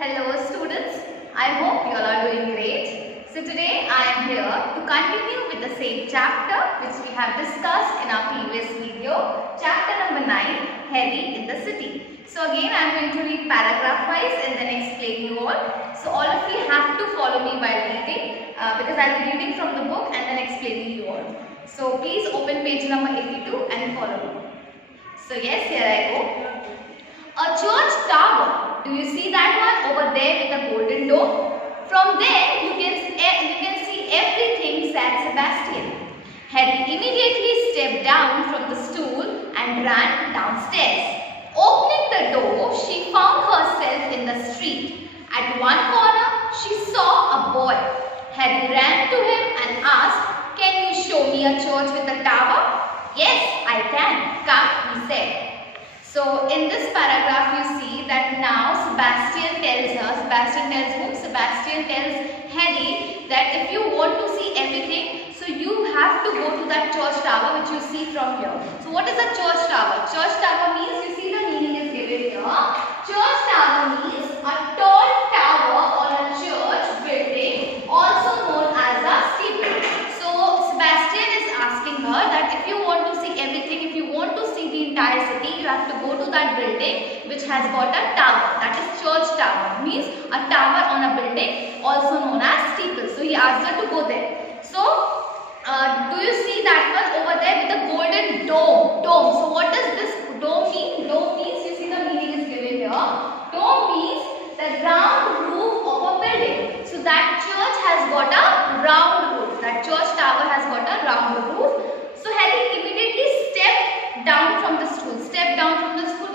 Hello students, I hope you all are doing great. So today I am here to continue with the same chapter which we have discussed in our previous video, chapter number 9, Heavy in the City. So again I am going to read paragraph wise and then explain you all. So all of you have to follow me while reading because I will be reading from the book and then explaining you all. So please open page number 82 and follow me. So yes, here I go. A church tower. Do you see that one over there with the golden dome? From there you can see everything San Sebastian. Hetty immediately stepped down from the stool and ran downstairs. Opening the door, she found herself in the street. At one corner, she saw a boy. Hetty ran to him and asked, "Can you show me a church with a tower?" "Yes, I can. Come," he said. So in this paragraph you see that now Sebastian tells whom? Sebastian tells Hetty that if you want to see everything, so you have to go to that church tower which you see from here. So what is a church tower? Church tower means, you see the meaning is given here. Church tower means a tall tower or a church building, also known as a steeple. So Sebastian is asking her that if you want to see everything, if you want to see the entire city, you have to go to that building which has got a tower. That is church tower. Means a tower on a building, also known as steeple. So he asked her to go there. So do you see that one over there with the golden dome? So what does this dome mean? Dome means, you see the meaning is given here. Dome means the round roof of a building. So that church has got a round roof. That church tower has got a round roof. So Hetty immediately stepped down from the stool.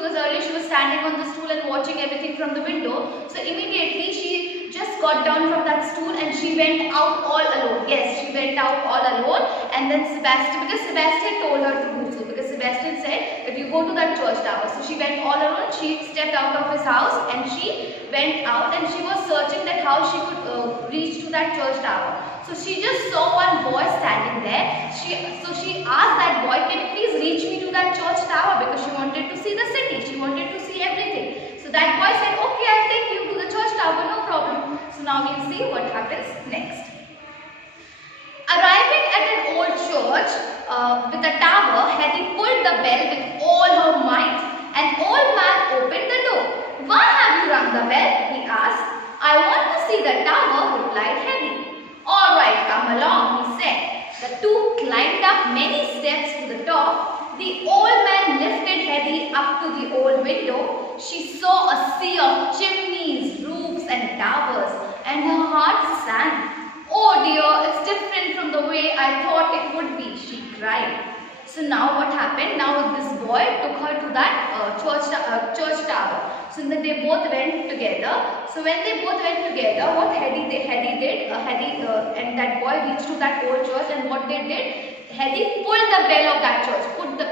Because earlier she was standing on the stool and watching everything from the window. So immediately she just got down from that stool and she went out all alone. Yes, she went out all alone. And then because Sebastian told her to do so. Because Sebastian said that you go to that church tower. So she went all alone. She stepped out of his house and she went out and she was searching that how she could reach to that church tower. So she just saw one boy standing there. So she asked that boy, "Can you please reach me to that church tower?" Because she wanted to see the city. She wanted to see everything. So that boy said, "Okay, I'll take you to the church tower, no problem." So now we'll see what happens next. Arriving at an old church with a tower, Hetty pulled the bell with all her might. An old man opened the door. "Why have you rung the bell?" he asked. "I want to see the tower," replied Hetty. "All right, come along," he said. The two climbed up many steps to the top. The old man lifted Hetty up to the old window. She saw a sea of chimneys, roofs and towers, and her heart sank. "Oh dear, it's different from the way I thought it would be," she cried. So now what happened? Now this boy took her to that church tower. So then they both went together. So when they both went together, what Hetty did, and that boy reached to that old church, and what they did, Hetty pulled the bell of that church. Pulled the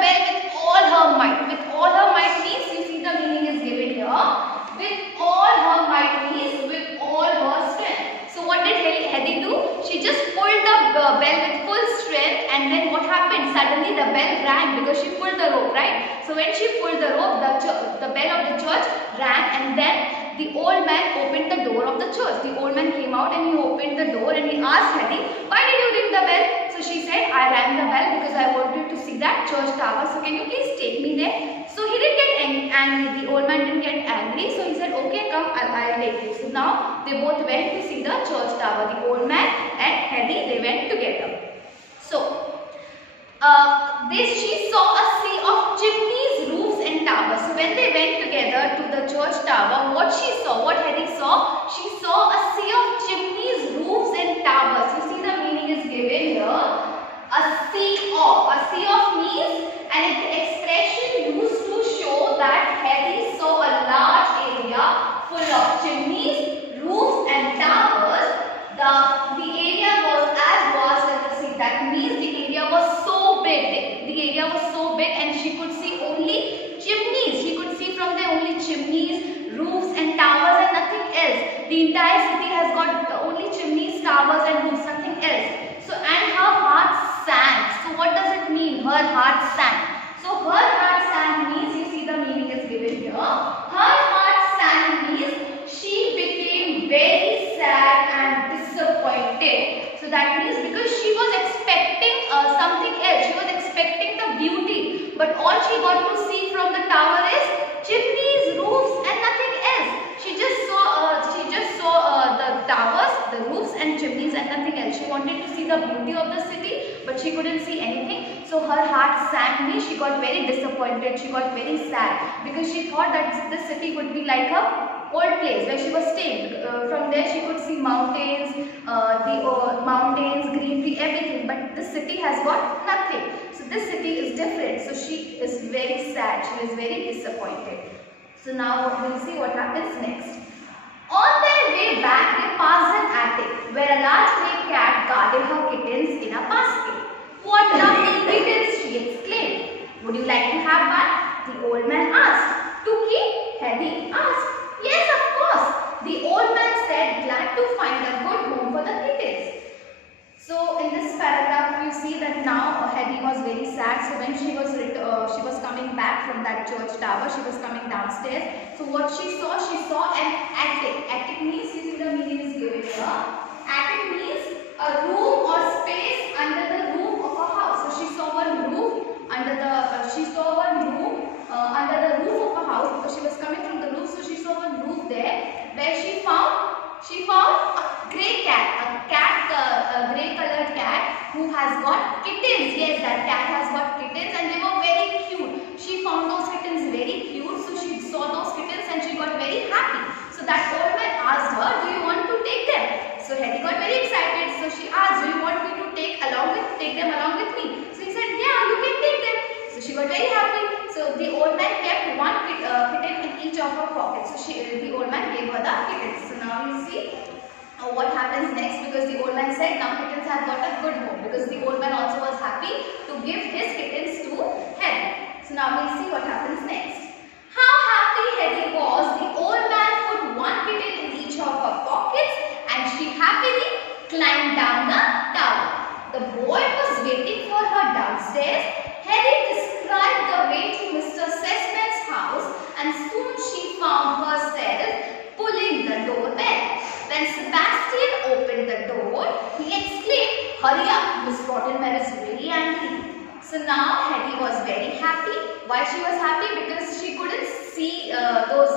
bell with all her might. With all her might means, you see the meaning is given here. With all her might means with all her strength. So what did Hetty do? She just pulled the bell with full strength, and then what happened? Suddenly the bell rang because she pulled the rope, right? So when she pulled the rope, the bell of the church rang, and then the old man opened the door of the church. The old man came out and he opened the door and he asked Hetty, "Why did you ring the bell?" So she said, "I rang the bell because I wanted to see that church tower. So can you please take me there?" So he didn't get angry. The old man didn't get angry. So he said, "Okay, come, I'll take you." So now they both went to see the church tower. The old man and Hetty, they went together. So she saw a sea of chimneys, roofs and towers. So when they went together to the church tower, what Hetty saw, she saw a sea of chimneys, roofs and towers. You see the meaning is given here. A sea of means an expression used to show that Hetty saw a large area full of chimneys, roofs and towers. The area was as vast as the sea. That means the area was so big. The area was so big and she could see only chimneys. She could see from there only chimneys, roofs and towers and nothing else. The entire city has got only chimneys, towers and roofs, nothing else. So and her heart sank. So what does it mean? Her heart sank. So her heart sank means, you see the meaning is given here. Her heart wanted to see the beauty of the city, but she couldn't see anything. So her heart sank me. She got very disappointed. She got very sad because she thought that this city would be like a old place where she was staying. From there she could see mountains, mountains, greenery, everything. But this city has got nothing. So this city is different. So she is very sad. She is very disappointed. So now we'll see what happens next. On their way back, they passed an attic where a large grey cat guarded her kittens in a basket. What lovely kittens, she exclaimed. Would you like to have one? The old man asked. To keep? Hedy asked. Yes, of course. The old man said, glad to find a good home for the kittens. So in this paragraph, you see that now Hedy was very sad. So when she was coming back from that church tower, she was coming downstairs. So what she saw an attic. Attic means, you see the meaning is given here. Attic means a room or space under the roof of a house. So she saw one roof under the roof of a house because she was coming from the roof. So she saw one roof there where she found a grey cat, a grey colored cat who has got kittens. Yes, that cat has got kittens and they were very cute. She found those kittens very cute. So she saw those kittens and she got very happy. So that old man asked her, do you want to take them? So Hedy got very excited. So she asked, do you want me to take them along with me? So he said, yeah, you can take them. So she got very happy. So the old man kept one kitten in each of her pockets. So the old man gave her the kittens. So now you see what happens next, because the old man said now kittens have got a good home, because the old man also was happy to give his kittens to Hedy. So now we'll see what happens next. How happy Hedy was. The old man put one kitten in each of her pockets and she happily climbed down the tower. The boy was waiting for her downstairs. Hedy described the way to Mr. Sessman's house and soon she found herself pulling the doorbell. When Sebastian opened the door, he exclaimed, hurry up, Miss Rottenmeier is very angry. So now Hedy was very happy. Why she was happy? Because she couldn't see those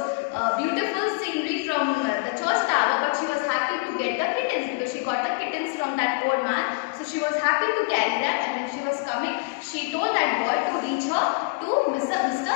beautiful scenery from the church tower, but she was happy to get the kittens because she got the kittens from that old man. So she was happy to carry them, and when she was coming, she told that boy to reach her to Mr.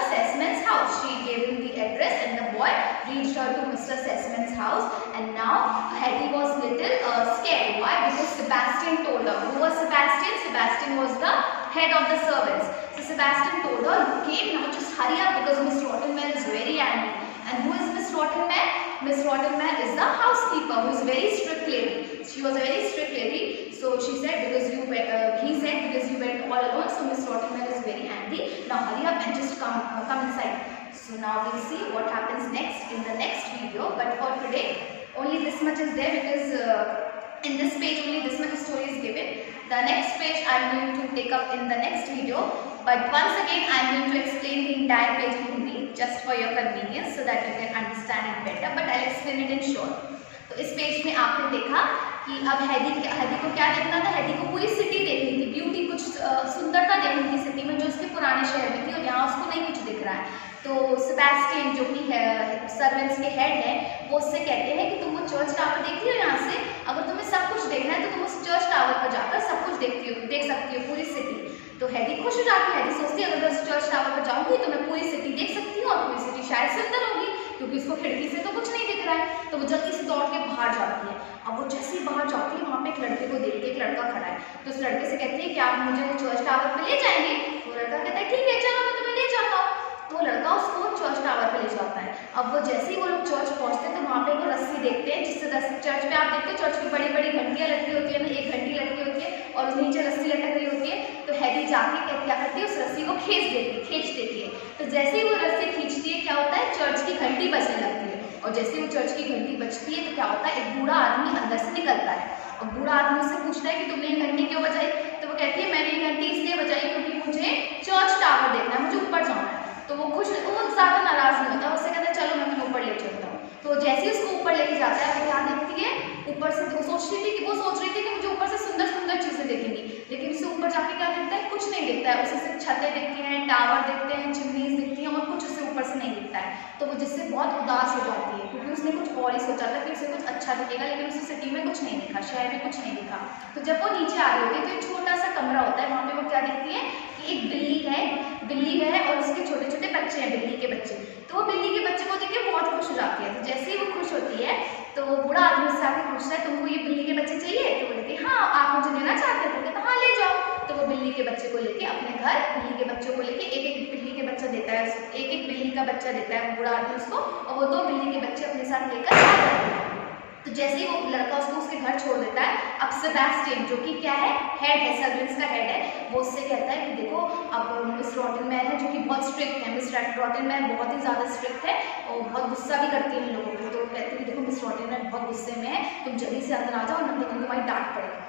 Sessman's house. She gave him the address and the boy reached her to Mr. Sessman's house, and now Hedy was little scared. Why? Because Sebastian told her. Who was Sebastian? Sebastian was the head of the servants. So Sebastian told her, you came, now just hurry up because Miss Rottenmeier is very angry. And who is Miss Rottenmeier? Miss Rottenmeier is the housekeeper, who is a very strict lady. She was a very strict lady. So she said, because you went, he said, because you went all alone, so Miss Rottenmeier is very angry. Now hurry up and just come inside. So now we'll see what happens next in the next video. But for today, only this much is there because in this page only this much story is given. The next page I am going to take up in the next video. But once again I am going to explain the entire page in Hindi just for your convenience so that you can understand it better. But I will explain it in short. तो इस page में आपने देखा कि अब Heidi को क्या देखना था? हेडी को पूरी सिटी देखनी थी, ब्यूटी, कुछ सुंदरता देखनी थी सिटी में जो उसके पुराने शहर में थी, और यहाँ उसको नहीं कुछ दिख रहा है। तो सेबेस्टियन जो कि सर्वेंट्स के हेड है, वो उससे कहते हैं कि तुम वो चर्च टावर देखती हो यहाँ से, अगर तुम्हें सब कुछ देखना है तो तुम उस चर्च टावर पर जाकर सब कुछ देख सकती हो, पूरी सिटी। तो हेडी खुश हो जाती है। हेडी सोचती है अगर मैं उस चर्च टावर पर जाऊंगी तो मैं पूरी सिटी देख सकती हूँ और पूरी सिटी शायद सुंदर होगी, क्योंकि उसको खिड़की से तो कुछ नहीं दिख रहा है। तो वो जल्दी से दौड़ के बाहर जाती है। अब वो जैसे ही बाहर जाती है, वहाँ पे एक लड़के को देखती है, एक लड़का खड़ा है। तो उस लड़के से कहती है कि आप मुझे वो चर्च टावर पे ले जाएंगे? वो लड़का कहता है ठीक है चलो मैं तुम्हें ले जाता हूँ। तो लड़का उसको चर्च टावर पे ले जाता है। अब वो जैसे ही वो लोग चर्च पहुँचते हैं तो वहाँ पे वो रस्सी देखते हैं, जिससे चर्च पे आप देखते हैं चर्च की बड़ी बड़ी घंटियाँ लटकी होती है ना, एक घंटी लटकी होती है और नीचे रस्सी लटक रही होती है। तो हेडी जाके क्या करती है, उस रस्सी को खींच देती है। तो जैसे ही वो रस्सी खींचती है क्या होता है, चर्च की घंटी बजने लगती है। और जैसे वो चर्च की घंटी बजती है तो क्या होता है, एक बूढ़ा आदमी अंदर से निकलता है और बूढ़ा आदमी उससे पूछता है कि तुमने ये घंटी क्यों बजाई? तो वो कहती है मैंने ये घंटी इसलिए बजाई क्योंकि मुझे चर्च टावर देखना है, मुझे ऊपर जाना है। तो वो ज़्यादा नाराज नहीं होता, उससे कहता है चलो मैं तुम्हें ऊपर ले चलता हूँ। तो जैसे ही उसको ऊपर लेके जाता है वो क्या देखती है, ऊपर से वो सोच रही थी कि मुझे ऊपर से सुंदर सुंदर चीज़ें देखेंगी, लेकिन उसे ऊपर जाके क्या दिखता है, कुछ नहीं दिखता है। उसे सिर्फ छतें दिखती हैं, टावर दिखते हैं, चिमनीज दिखती हैं और कुछ उससे ऊपर से नहीं दिखता। देखता है तो वो जिससे बहुत उदास हो जाती है, क्योंकि उसने कुछ और ही सोचा था कि उसे कुछ अच्छा दिखेगा, लेकिन उसे सिटी में कुछ नहीं दिखा, शहर में कुछ नहीं दिखा। तो जब वो नीचे आ रही होती है तो एक छोटा सा कमरा होता है, वहाँ पे वो क्या देखती है कि एक बिल्ली है और उसके छोटे छोटे बच्चे हैं, बिल्ली के बच्चे। तो वो बिल्ली के बच्चे को देख के बहुत खुश हो जाती है। तो जैसे ही वो खुश होती है तो वो बूढ़ा आदमी उससे आके पूछता है तुमको ये बिल्ली के बच्चे चाहिए? तो वो कहती है हाँ, आप मुझे देना चाहते हो? तो कहता हाँ, ले जाओ। तो वो बिल्ली के बच्चे को लेके अपने घर, बिल्ली के बच्चों को लेके एक एक बिल्ली के बच्चा देता है, एक एक बिल्ली का बच्चा देता है बूढ़ा आदमी उसको, और वो 2 बिल्ली के बच्चे अपने साथ लेकर आ जाते हैं। तो जैसे ही वो लड़का उसको उसके घर छोड़ देता है, अब सेबेस्टियन जो कि क्या है, हेड है, सर्वेंट्स का हेड है, वो उससे कहता है कि देखो अब मिस रॉटनमैन है जो कि बहुत स्ट्रिक्ट है, मिस रॉटनमैन बहुत ही ज़्यादा स्ट्रिक्ट है और बहुत गुस्सा भी करती है इन लोगों को। तो कहती है देखो मिस रॉटनमैन बहुत गुस्से में है, तुम जल्दी से अंदर आ जाओ, नहीं तो तुम्हारी डांट पड़ेगी।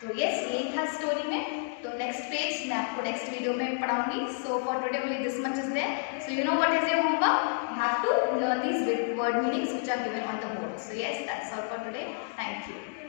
तो यस, यही था स्टोरी में। तो नेक्स्ट पेज मैं आपको नेक्स्ट वीडियो में पढ़ाऊंगी। So for today only this much is there. So you know what is your homework, you have to learn these word meanings which are given on the board. So yes, that's all for today. Thank you.